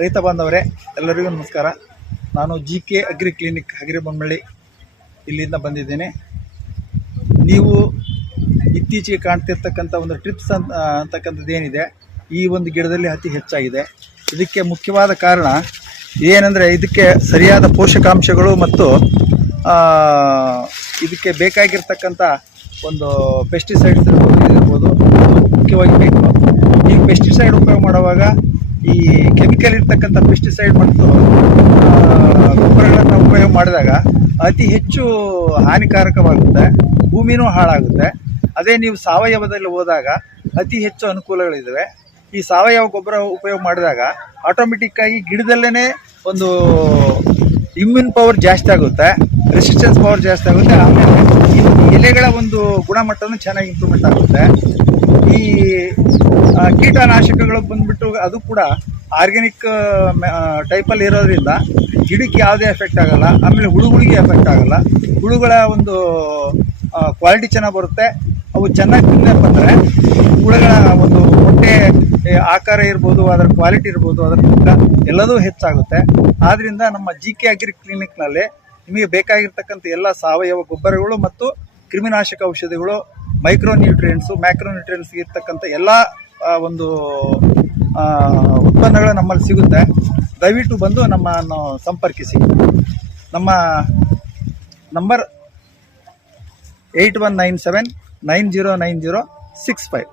ರೈತ ಬಾಂಧವರೇ, ಎಲ್ಲರಿಗೂ ನಮಸ್ಕಾರ. ನಾನು G K agri clinic Hagaribommanahalli ಇಲ್ಲಿಂದ ಬಂದಿದ್ದೇನೆ. ನೀವು ಇತ್ತೀಚೆಗೆ ಕಾಣ್ತಿರ್ತಕ್ಕಂಥ ಒಂದು ಟ್ರಿಪ್ಸ್ ಅಂತ ಅಂತಕ್ಕಂಥದ್ದು ಏನಿದೆ, ಈ ಒಂದು ಗಿಡದಲ್ಲಿ ಅತಿ ಹೆಚ್ಚಾಗಿದೆ. ಇದಕ್ಕೆ ಮುಖ್ಯವಾದ ಕಾರಣ ಏನಂದರೆ, ಇದಕ್ಕೆ ಸರಿಯಾದ ಪೋಷಕಾಂಶಗಳು ಮತ್ತು ಇದಕ್ಕೆ ಬೇಕಾಗಿರ್ತಕ್ಕಂಥ ಒಂದು ಪೆಸ್ಟಿಸೈಡ್ಸ್ ಇರ್ಬೋದು ಮುಖ್ಯವಾಗಿ ಬೇಕು. ಈ ಪೆಸ್ಟಿಸೈಡ್ ಉಪಯೋಗ ಮಾಡುವಾಗ ಈ ಕೆಮಿಕಲ್ ಇರ್ತಕ್ಕಂಥ ಪೆಸ್ಟಿಸೈಡ್ ಮತ್ತು ಗೊಬ್ಬರಗಳನ್ನು ಉಪಯೋಗ ಮಾಡಿದಾಗ ಅತಿ ಹೆಚ್ಚು ಹಾನಿಕಾರಕವಾಗುತ್ತೆ, ಭೂಮಿನೂ ಹಾಳಾಗುತ್ತೆ. ಅದೇ ನೀವು ಸಾವಯವದಲ್ಲಿ ಹೋದಾಗ ಅತಿ ಹೆಚ್ಚು ಅನುಕೂಲಗಳಿದ್ದಾವೆ ಈ ಸಾವಯವ ಗೊಬ್ಬರ ಉಪಯೋಗ ಮಾಡಿದಾಗ ಆಟೋಮೆಟಿಕ್ಕಾಗಿ ಗಿಡದಲ್ಲೇ ಒಂದು ಇಮ್ಯೂನ್ ಪವರ್ ಜಾಸ್ತಿ ಆಗುತ್ತೆ ರೆಸಿಸ್ಟೆನ್ಸ್ ಪವರ್ ಜಾಸ್ತಿ ಆಗುತ್ತೆ, ಆಮೇಲೆ ಎಲೆಗಳ ಒಂದು ಗುಣಮಟ್ಟನೂ ಚೆನ್ನಾಗಿ ಇಂಪ್ರೂವ್ಮೆಂಟ್ ಆಗುತ್ತೆ. ಈ ಕೀಟನಾಶಕಗಳು ಬಂದ್ಬಿಟ್ಟು ಅದು ಕೂಡ ಆರ್ಗ್ಯಾನಿಕ್ ಟೈಪಲ್ಲಿ ಇರೋದ್ರಿಂದ ಗಿಡಕ್ಕೆ ಯಾವುದೇ ಎಫೆಕ್ಟ್ ಆಗಲ್ಲ, ಆಮೇಲೆ ಹುಳುಗಳಿಗೆ ಎಫೆಕ್ಟ್ ಆಗಲ್ಲ. ಹುಳುಗಳ ಒಂದು ಕ್ವಾಲಿಟಿ ಚೆನ್ನಾಗಿ ಬರುತ್ತೆ. ಅವು ಚೆನ್ನಾಗಿ ತಿನ್ನಪ್ಪ ಅಂದರೆ ಹುಳುಗಳ ಒಂದು ಮೊಟ್ಟೆ ಆಕಾರ ಇರ್ಬೋದು, ಅದರ ಕ್ವಾಲಿಟಿ ಇರ್ಬೋದು, ಅದರ ತೂಕ ಎಲ್ಲದೂ ಹೆಚ್ಚಾಗುತ್ತೆ. ಆದ್ದರಿಂದ ನಮ್ಮ ಜಿ ಕೆ ಅಗ್ರಿ ಕ್ಲಿನಿಕ್ನಲ್ಲಿ ನಿಮಗೆ ಬೇಕಾಗಿರ್ತಕ್ಕಂಥ ಎಲ್ಲ ಸಾವಯವ ಗೊಬ್ಬರಗಳು ಮತ್ತು ಕ್ರಿಮಿನಾಶಕ ಔಷಧಿಗಳು ಮೈಕ್ರೋ ನ್ಯೂಟ್ರಿಯೆಂಟ್ಸು ಮ್ಯಾಕ್ರೋ ನ್ಯೂಟ್ರಿಯೆಂಟ್ಸ್ ಇರ್ತಕ್ಕಂಥ ಎಲ್ಲ ಒಂದು ಉತ್ಪನ್ನಗಳು ನಮ್ಮಲ್ಲಿ ಸಿಗುತ್ತೆ. ದಯವಿಟ್ಟು ಬಂದು ನಮ್ಮನ್ನು ಸಂಪರ್ಕಿಸಿ. ನಮ್ಮ number eight one nine seven nine zero nine zero six five.